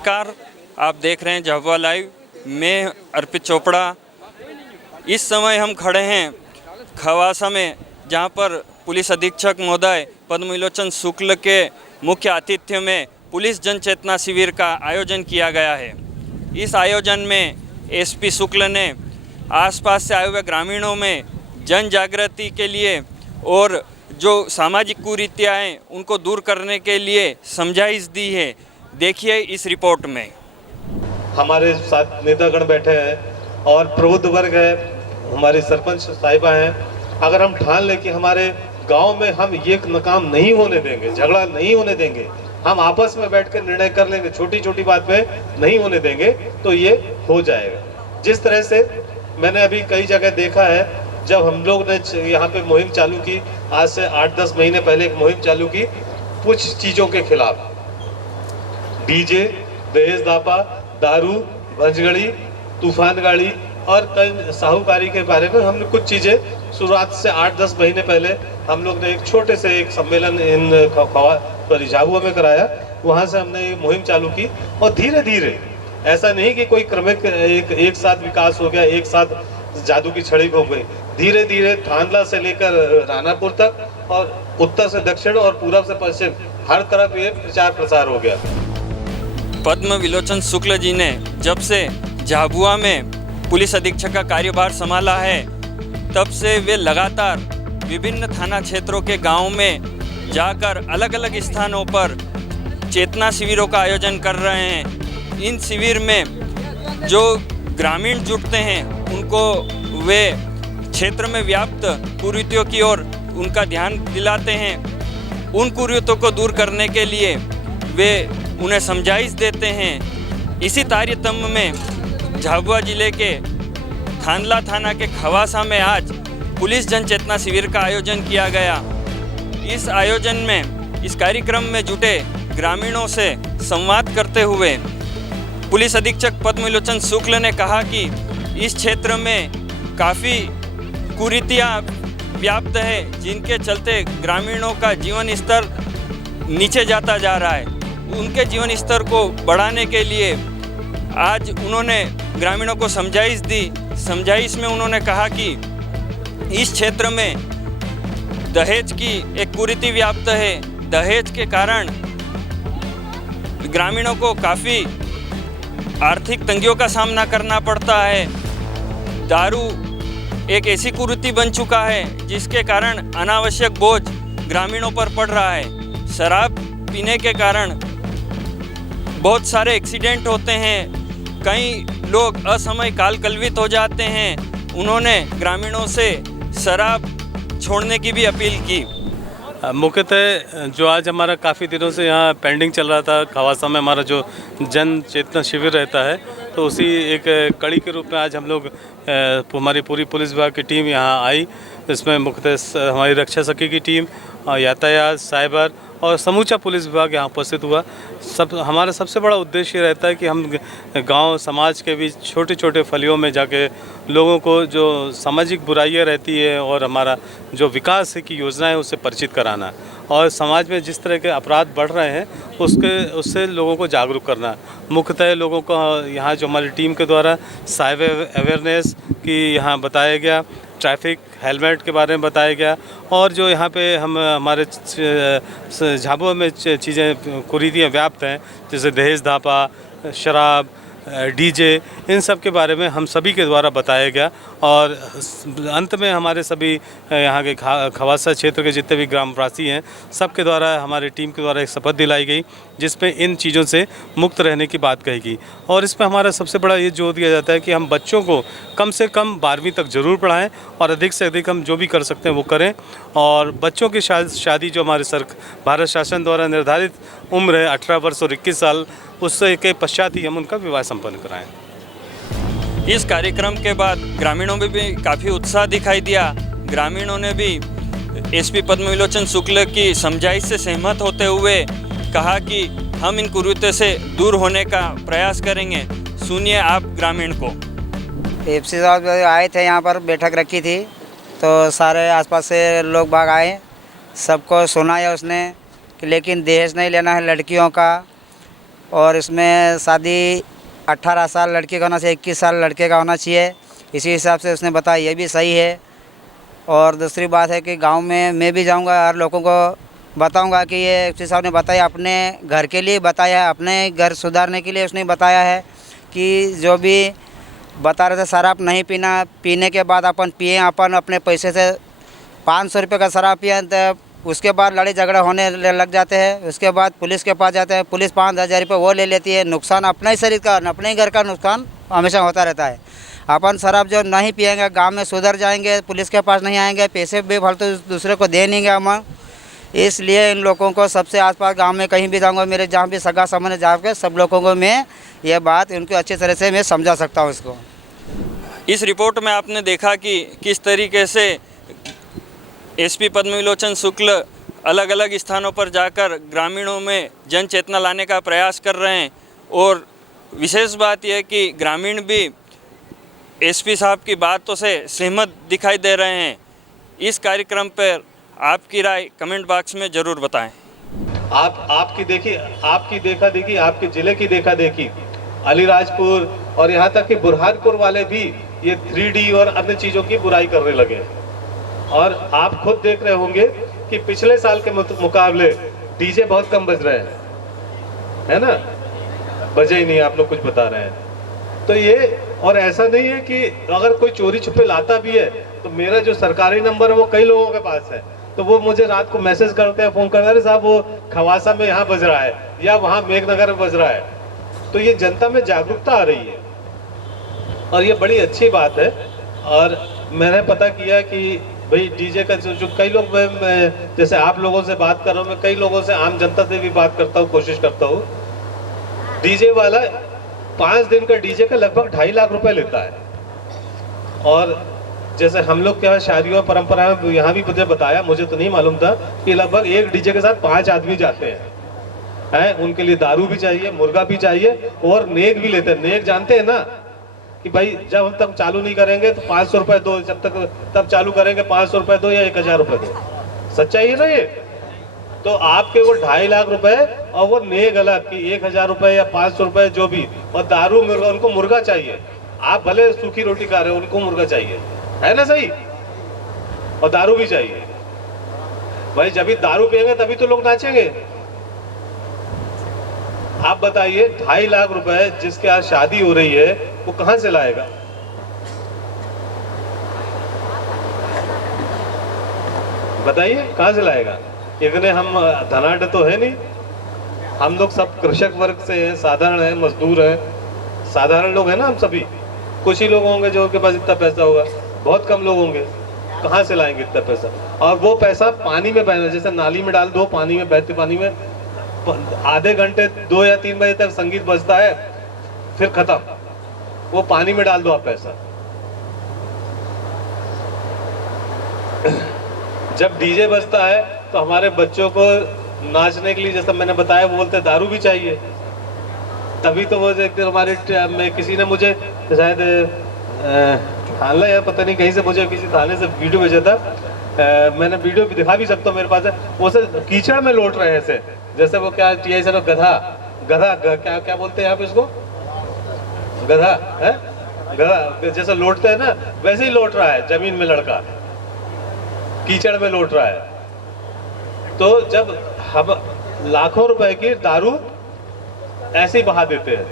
नमस्कार, आप देख रहे हैं झाबुआ लाइव। मैं अर्पित चोपड़ा। इस समय हम खड़े हैं खवासा में, जहां पर पुलिस अधीक्षक महोदय पद्मविलोचन शुक्ल के मुख्य आतिथ्य में पुलिस जन चेतना शिविर का आयोजन किया गया है। इस आयोजन में एसपी शुक्ल ने आसपास से आए हुए ग्रामीणों में जन जागृति के लिए और जो सामाजिक कुरीतियाँ हैं उनको दूर करने के लिए समझाइश दी है। देखिए इस रिपोर्ट में। हमारे साथ नेतागण बैठे हैं और प्रबुद्ध वर्ग है, हमारे सरपंच साहिबा हैं। अगर हम ठान लें कि हमारे गांव में हम ये काम नहीं होने देंगे, झगड़ा नहीं होने देंगे, हम आपस में बैठकर निर्णय कर लेंगे, छोटी छोटी बात पे नहीं होने देंगे, तो ये हो जाएगा। जिस तरह से मैंने अभी कई जगह देखा है, जब हम लोग ने यहाँ पे मुहिम चालू की, आज से 8-10 महीने पहले एक मुहिम चालू की कुछ चीज़ों के खिलाफ, डीजे, दहेज दापा, दारू, भंजगड़ी, तूफान गाड़ी और कई साहूकारी के बारे में हमने कुछ चीज़ें शुरुआत से 8-10 महीने पहले हम लोग ने एक छोटे से एक सम्मेलन इन झाबुआ में कराया। वहाँ से हमने ये मुहिम चालू की और धीरे धीरे, ऐसा नहीं कि कोई क्रमिक एक साथ विकास हो गया, एक साथ जादू की छड़ी हो गई। धीरे धीरे थानला से लेकर रानापुर तक और उत्तर से दक्षिण और पूरब से पश्चिम हर तरफ ये प्रचार प्रसार हो गया। पद्मविलोचन शुक्ल जी ने जब से झाबुआ में पुलिस अधीक्षक का कार्यभार संभाला है, तब से वे लगातार विभिन्न थाना क्षेत्रों के गांव में जाकर अलग अलग स्थानों पर चेतना शिविरों का आयोजन कर रहे हैं। इन शिविर में जो ग्रामीण जुटते हैं उनको वे क्षेत्र में व्याप्त कुरीतियों की ओर उनका ध्यान दिलाते हैं। उन कुरीतियों को दूर करने के लिए वे उन्हें समझाइश देते हैं। इसी तारतम्य में झाबुआ जिले के थानला थाना के खवासा में आज पुलिस जन चेतना शिविर का आयोजन किया गया। इस आयोजन में, इस कार्यक्रम में जुटे ग्रामीणों से संवाद करते हुए पुलिस अधीक्षक पद्मविलोचन शुक्ल ने कहा कि इस क्षेत्र में काफ़ी कुरीतियाँ व्याप्त है, जिनके चलते ग्रामीणों का जीवन स्तर नीचे जाता जा रहा है। उनके जीवन स्तर को बढ़ाने के लिए आज उन्होंने ग्रामीणों को समझाइश दी। समझाइश में उन्होंने कहा कि इस क्षेत्र में दहेज की एक कुरीति व्याप्त है। दहेज के कारण ग्रामीणों को काफ़ी आर्थिक तंगियों का सामना करना पड़ता है। दारू एक ऐसी कुरीति बन चुका है जिसके कारण अनावश्यक बोझ ग्रामीणों पर पड़ रहा है। शराब पीने के कारण बहुत सारे एक्सीडेंट होते हैं, कई लोग असमय काल कलवित हो जाते हैं। उन्होंने ग्रामीणों से शराब छोड़ने की भी अपील की। मुख्यतः जो आज हमारा काफ़ी दिनों से यहाँ पेंडिंग चल रहा था, खवासा में हमारा जो जन चेतना शिविर रहता है, तो उसी एक कड़ी के रूप में आज हम लोग हमारी पूरी पुलिस विभाग की टीम यहाँ आई। इसमें मुख्यतः हमारी रक्षा सखी की टीम, यातायात, साइबर और समूचा पुलिस विभाग यहाँ उपस्थित हुआ। हमारा सबसे बड़ा उद्देश्य ये रहता है कि हम गांव समाज के बीच छोटे छोटे फलियों में जाके लोगों को जो सामाजिक बुराइयाँ रहती है और हमारा जो विकास की योजनाएं उससे परिचित कराना और समाज में जिस तरह के अपराध बढ़ रहे हैं उससे लोगों को जागरूक करना। मुख्यतः लोगों को यहाँ जो हमारी टीम के द्वारा साइबर अवेयरनेस की यहाँ बताया गया, ट्रैफिक हेलमेट के बारे में बताया गया और जो यहाँ पे हमारे झाबुआ में चीज़ें कुरीतियाँ व्याप्त हैं, जैसे दहेज दापा, शराब, डीजे, इन सब के बारे में हम सभी के द्वारा बताया गया। और अंत में हमारे सभी यहाँ के खवासा क्षेत्र के जितने भी ग्रामवासी हैं, सबके द्वारा हमारी टीम के द्वारा एक शपथ दिलाई गई जिसमें इन चीज़ों से मुक्त रहने की बात कही गई। और इसमें हमारा सबसे बड़ा ये जोर दिया जाता है कि हम बच्चों को कम से कम 12वीं तक ज़रूर पढ़ाएं और अधिक से अधिक हम जो भी कर सकते हैं वो करें। और बच्चों की शादी जो हमारे भारत शासन द्वारा निर्धारित उम्र है 18 वर्ष और 21 साल, उससे के पश्चात ही हम उनका विवाह संपन्न कराएं। इस कार्यक्रम के बाद ग्रामीणों में भी काफ़ी उत्साह दिखाई दिया। ग्रामीणों ने भी एसपी पद्मविलोचन शुक्ल की समझाइश से सहमत होते हुए कहा कि हम इन कुरीतियों से दूर होने का प्रयास करेंगे। सुनिए आप ग्रामीण को। एसपी साहब आए थे, यहाँ पर बैठक रखी थी, तो सारे आसपास से लोग बाग आए, सबको सुनाया उसने कि लेकिन दहेज नहीं लेना है लड़कियों का, और इसमें शादी 18 साल लड़के का होना चाहिए, 21 साल लड़के का होना चाहिए। इसी हिसाब से उसने बताया, ये भी सही है। और दूसरी बात है कि गांव में मैं भी जाऊंगा, हर लोगों को बताऊंगा कि ये एसपी साहब ने बताया, अपने घर के लिए बताया है, अपने घर सुधारने के लिए उसने बताया है कि जो भी बता रहे थे शराब नहीं पीना, पीने के बाद अपन पिए, अपन अपने पैसे से 500 रुपये का शराब पिए तो उसके बाद लड़ाई झगड़ा होने लग जाते हैं। उसके बाद पुलिस के पास जाते हैं, पुलिस 5,000 रुपये वो ले लेती है। नुकसान अपने ही शरीर का, अपने ही घर का नुकसान हमेशा होता रहता है। अपन शराब जो नहीं पिएंगे, गांव में सुधर जाएंगे, पुलिस के पास नहीं आएंगे, पैसे बेफालतू दूसरे को दे नहीं हम। इसलिए इन लोगों को सबसे आसपास गांव में कहीं भी जाऊंगा, मेरे जहाँ भी सगा संबंध जाकर सब लोगों को मैं ये बात उनको अच्छी तरह से मैं समझा सकता हूँ इसको। इस रिपोर्ट में आपने देखा कि किस तरीके से एसपी पद्मविलोचन शुक्ल अलग अलग स्थानों पर जाकर ग्रामीणों में जन चेतना लाने का प्रयास कर रहे हैं। और विशेष बात यह है कि ग्रामीण भी एसपी साहब की बातों से सहमत दिखाई दे रहे हैं। इस कार्यक्रम पर आपकी राय कमेंट बॉक्स में ज़रूर बताएं। आपकी देखी, आपकी देखा देखी, आपके ज़िले की देखा देखी, अलीराजपुर और यहाँ तक कि बुरहानपुर वाले भी ये 3D और अन्य चीज़ों की बुराई करने लगे हैं। और आप खुद देख रहे होंगे कि पिछले साल के मुकाबले डीजे बहुत कम बज रहे हैं, है ना? बजे ही नहीं, आप लोग कुछ बता रहे हैं। तो ये, और ऐसा नहीं है कि अगर कोई चोरी छुपे लाता भी है तो मेरा जो सरकारी नंबर है वो कई लोगों के पास है, तो वो मुझे रात को मैसेज करते हैं, फ़ोन करते हैं, अरे साहब वो खवासा में यहाँ बज रहा है या वहाँ मेघनगर में बज रहा है। तो ये जनता में जागरूकता आ रही है और ये बड़ी अच्छी बात है। और मैंने पता किया कि भाई डीजे का जो कई लोग, मैं जैसे आप लोगों से बात कर रहा हूँ, मैं कई लोगों से, आम जनता से भी बात करता हूँ, कोशिश करता हूँ। डीजे वाला 5 दिन का डीजे का लगभग 2.5 लाख रुपए लेता है। और जैसे हम लोग क्या शादियों परंपरा में यहाँ भी मुझे बताया, मुझे तो नहीं मालूम था कि लगभग एक डीजे के साथ 5 आदमी जाते हैं। उनके लिए दारू भी चाहिए, मुर्गा भी चाहिए और नेक भी लेते हैं। नेक जानते हैं ना कि भाई जब हम तक चालू नहीं करेंगे तो 500 रुपये दो, जब तक तब चालू करेंगे 500 रुपये दो या 1000 रुपये दो। सच्चाई है ना ये? तो आपके वो 2.5 लाख रुपए और वो नेक अलग कि 1000 रुपये या 500 रुपये जो भी, और दारू मुर्गा, उनको मुर्गा चाहिए। आप भले सूखी रोटी खा रहे हो, उनको मुर्गा चाहिए, है ना? सही। और दारू भी चाहिए। भाई जब भी दारू पिएंगे तभी तो लोग नाचेंगे। आप बताइए 2.5 लाख रुपए जिसके आज शादी हो रही है वो कहां से लाएगा? बताइए कहां से लाएगा? इतने हम धनाढ़ तो है नहीं। हम लोग सब कृषक वर्ग से हैं, साधारण हैं, मजदूर हैं, साधारण लोग हैं ना हम सभी। कुछ ही लोग होंगे जो उनके पास इतना पैसा होगा, बहुत कम लोग होंगे। कहाँ से लाएंगे इतना पैसा? और वो पैसा पानी में बहना, जैसे नाली में डाल दो, पानी में, बहते पानी में आधे घंटे 2 या 3 बजे तक संगीत बजता है, फिर खत्म। वो पानी में डाल दो आप पैसा। जब डीजे बजता है तो हमारे बच्चों को नाचने के लिए, जैसा मैंने बताया, वो बोलते दारू भी चाहिए। तभी तो वो एक दिन हमारे में किसी ने मुझे शायद थाना या पता नहीं कहीं से, मुझे किसी थाने से वीडियो भेजा था। मैंने वीडियो भी दिखा भी सकता हूँ, मेरे पास है। वो से कीचड़ में लौट रहे हैं ऐसे, जैसे वो क्या टीआई सर गधा क्या क्या बोलते हैं आप इसको? गधा है, गधा जैसे लौटते हैं ना, वैसे ही लौट रहा है जमीन में लड़का, कीचड़ में लौट रहा है। तो जब हम लाखों रुपए की दारू ऐसे ही बहा देते हैं,